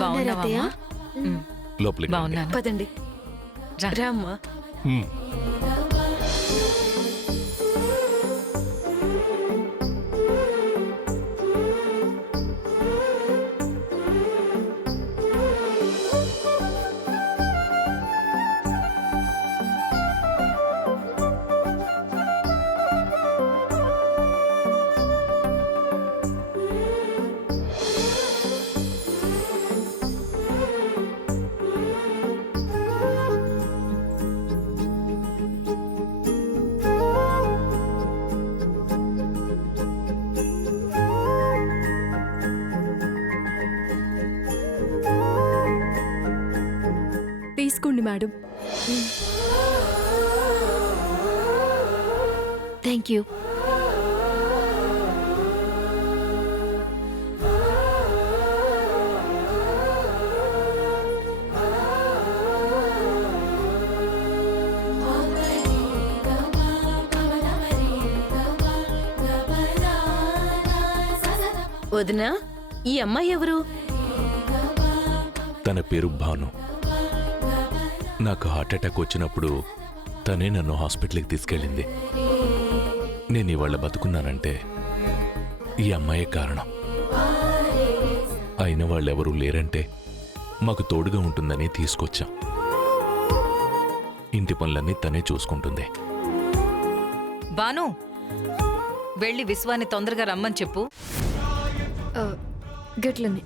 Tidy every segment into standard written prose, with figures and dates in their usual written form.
బాగున్నారా అత్తయ్య? లోపలికి రండి. బాగున్నాను. పదండి. రామ్మా. హ్మ్. తీసుకోండి మేడం. Thank you. వదినా, ఈ అమ్మాయి ఎవరు? తన పేరు భాను. నాకు హార్ట్ అటాక్ వచ్చినప్పుడు తనే నన్ను హాస్పిటల్కి తీసుకెళ్ళింది. నేను ఇవాళ బతుకున్నానంటే ఈ అమ్మాయే కారణం. అయిన వాళ్ళెవరూ లేరంటే మాకు తోడుగా ఉంటుందని తీసుకొచ్చాం. ఇంటి పనులన్నీ తనే చూసుకుంటుంది. బాను, వెళ్ళి విశ్వాన్ని తొందరగా రమ్మని చెప్పు. గట్లనే.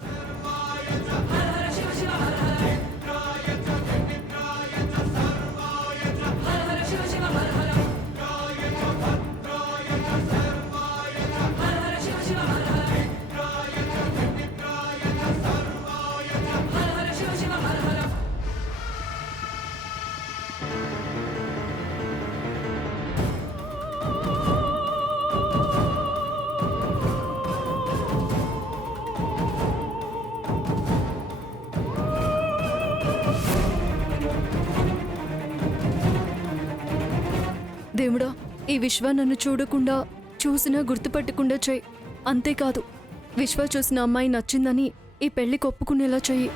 దేవుడా, ఈ విశ్వ నన్ను చూడకుండా, చూసినా గుర్తుపట్టకుండా చెయ్యి. అంతేకాదు, విశ్వ చూసిన అమ్మాయి నచ్చిందని ఈ పెళ్లికి ఒప్పుకునేలా చెయ్యి.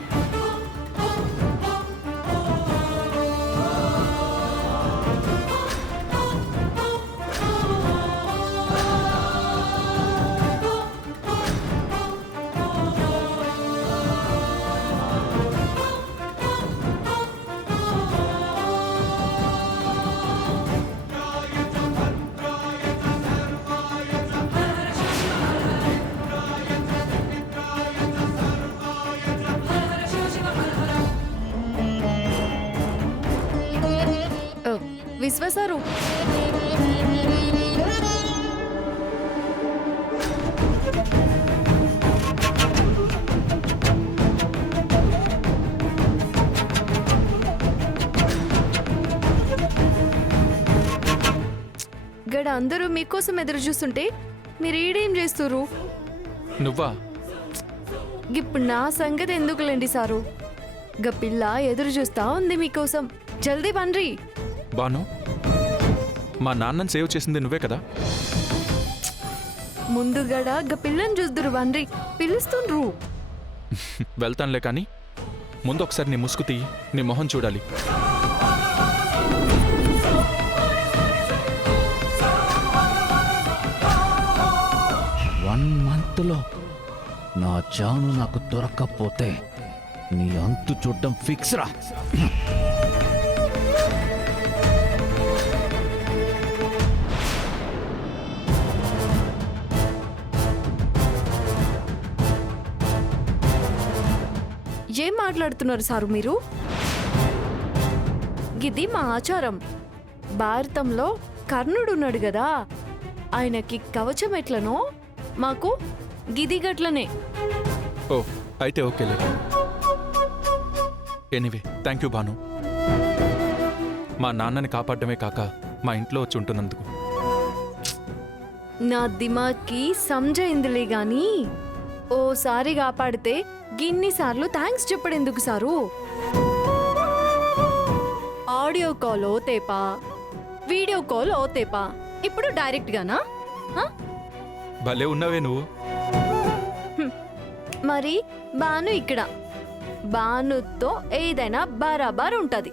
విశ్వ సారు, గడ అందరూ మీకోసం ఎదురు చూస్తుంటే మీరు ఈడేం చేస్తురు? నువ్వా? ఇప్పుడు నా సంగతి ఎందుకులేండి సారు. గ పిల్ల ఎదురు చూస్తా ఉంది మీకోసం. జల్దీ పండ్రి. బాను, మా నాన్నని సేవ్ చేసింది నువ్వే కదా? ముందుగడ గ పిల్లని చూద్దురు పండ్రి. పిలుస్తుండ్రు. వెళ్తానులే, కానీ ముందు ఒకసారి నీ ముసుగు తీయి, నీ మొహం చూడాలి. వన్ మంత్లో నా జాను నాకు దొరక్కపోతే నీ అంతు చూడ్డం ఫిక్స్ రా. ఏం మాట్లాడుతున్నారు సారు మీరు? గిది మా ఆచారం. భారతంలో కర్ణుడున్నాడు గదా, ఆయనకి కవచం ఎట్లనో మాకు గిది గట్లనే. ఓ, అయితే ఓకేలే. Anyway, thank you Bhanu. మా నాన్నని కాపాడమే కాక మా ఇంట్లో వచ్చి ఉంటున్నందుకు. నా దిమాగ్కి సంజయిందిలే గాని ఓసారి కాపాడితే గిన్నిసార్లు థ్యాంక్స్ చెప్పడెందుకు సారు? ఆడియో కాల్ ఓ తేపా, వీడియో కాల్ ఓ తేపా, ఇప్పుడు డైరెక్ట్ గానా? హ? భలే ఉన్నావే నువ్వు. మరి బాను ఇక్కడ బానుతో ఏదైనా బరాబర్ ఉంటది.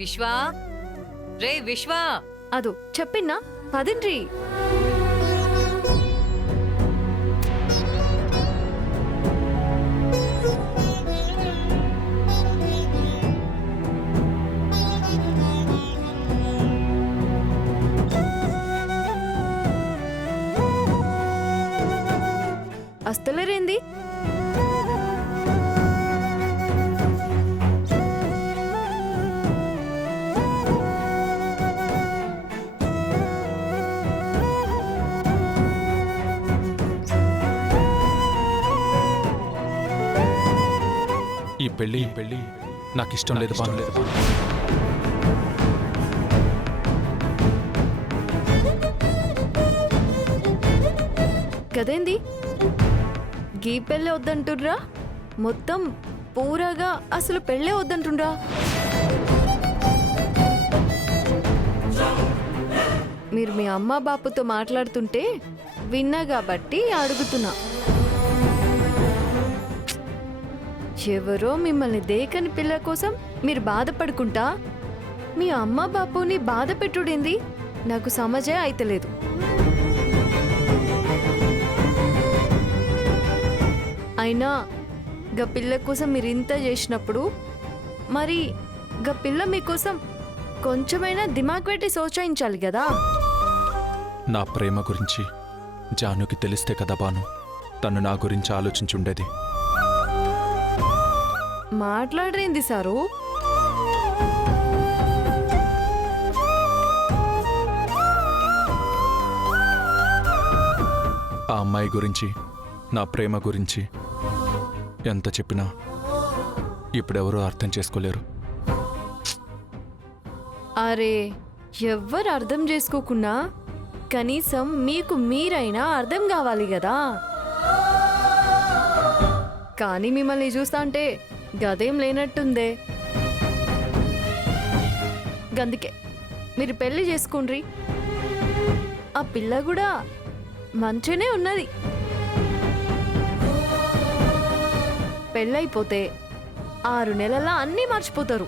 విశ్వా, రే విశ్వా. అదో చెప్పిన్నా పదండ్రి. అస్తలేరేంది? ఈ పెళ్ళి నాకు ఇష్టం లేదు బాను. కదేంది గీ పెళ్ళే వద్దంటుర్రా? మొత్తం పూరగా అసలు పెళ్ళే వద్దంటుండ్రా? మీరు మీ అమ్మ బాపుతో మాట్లాడుతుంటే విన్నా కాబట్టి అడుగుతున్నా. ఎవరో మిమ్మల్ని దేకని పిల్ల కోసం మీరు బాధపడుకుంటా మీ అమ్మ బాపుని బాధ పెట్టుడేంది? నాకు సమజే అయితలేదు. అయినా గా పిల్ల కోసం మీరు ఇంత చేసినప్పుడు మరి గా పిల్ల మీకోసం కొంచెమైనా దిమాగ్ పెట్టి సోచాయించాలి కదా. నా ప్రేమ గురించి జానుకి తెలిస్తే కదా బాను తను నా గురించి ఆలోచించుండేది. మాట్లాడరేంది సారు? ఆ అమ్మాయి గురించి నా ప్రేమ గురించి ఎంత చెప్పినా ఇప్పుడెవరూ అర్థం చేసుకోలేరు. అరే ఎవ్వరు అర్థం చేసుకోకున్నా కనీసం మీకు మీరైనా అర్థం కావాలి కదా. కానీ మిమ్మల్ని చూస్తా అంటే గదేం లేనట్టుందే. గందుకే మీరు పెళ్లి చేసుకుండ్రి. ఆ పిల్ల కూడా మంచిగానే ఉన్నది. పెళ్ళైపోతే 6 నెలల్లో అన్నీ మర్చిపోతారు.